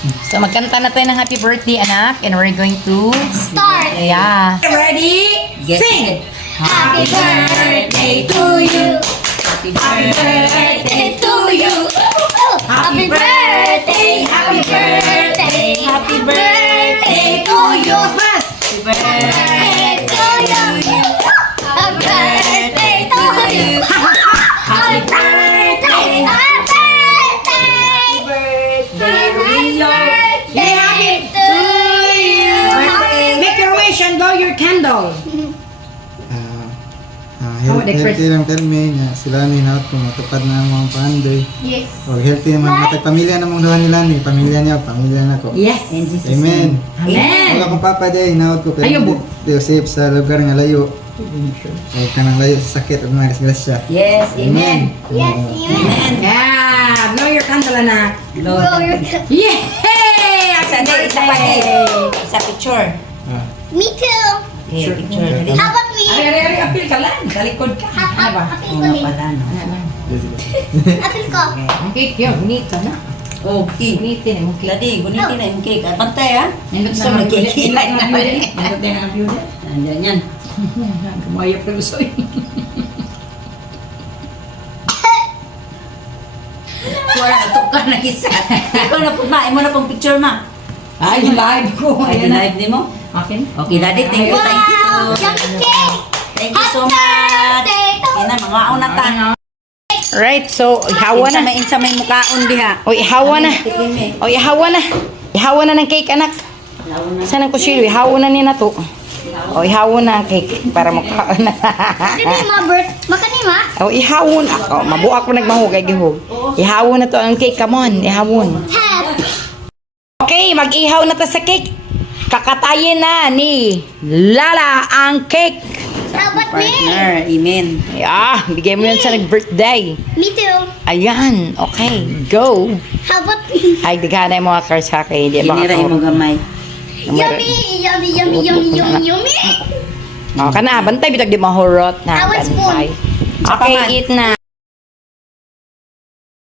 So, magkanta na tayo ng happy birthday, anak. And we're going to Start. Yeah. Ready? Sing! Happy birthday to you. Happy birthday to you. Happy birthday, happy birthday, happy birthday to you. Happy birthday to you. Happy birthday to you. Happy birthday, happy birthday to you. Make your wish and blow your candle. Healthy lang kalmi nga sila ni naot kung matupad na ang mga pandoy. Yes. O healthy naman matay pamilya namang duha nila ni pamilya niya, pamilya na ko. Yes, in Jesus' Amen. Amen. Wala kong papa day naot ko Ayaw po. Diyo safe sa lugar nga layo. O kanang layo sa sakit o mga disgrasya. Yes, amen. Yes, Amen. Yeah, blow your candle, anak. Blow your candle. Yay! Isa pa din. Sa picture. Me too. Okay, picture. How about me? Ay, apil ka lang. Talikod ka. Ano ba? Apil ko din. Apil ko. Ang cake yun, bonito na. Okay. Bonitin ang cake. Daddy, gunitin na yung cake. Pantay ha? Nindot Gusto mo na cake? Nindot na Nindot na ang beauty. Nandiyan yan. Kumaya pa gusto eh. Wala na ito ka na isa. Ikaw na po ma. Imo na pong picture ma. Ay, live ko. Ay, Ayan na. live ni mo. Akin? Okay, Daddy. Thank you. Thank you. Wow! Yummy cake! Thank you so much. Yan na, mga una ta. Right, so, ihawa na. Insa may mukhaon diha. O, ihawa na. O, ihawa na. Ihawa na ng cake, anak. Saan ang kusilyo? Ihawa na niya na to. O, ihawa na ang cake para makaon na. Kanima, Bert. Makanima? O, ihawon. O, mabuak ko nagmahugay gihog. Ihawon na to ang cake. Come on, ihawon. Happy. Okay, mag-ihaw na to sa cake. Kakatayin na ni Lala ang cake. How about me? Partner. Amen. Ah, bigay mo yun sa nag-birthday. Me too. Ayan, okay, go. How about me? Ay, dighanay mo nga cars sa akin. Hindi ba Iniray mo gamay. Yummy! Yummy, yummy, yummy, yummy, yummy! O, ka na, bantay bitag di mahurot na. I want spoon. Bantay. Okay, eat na.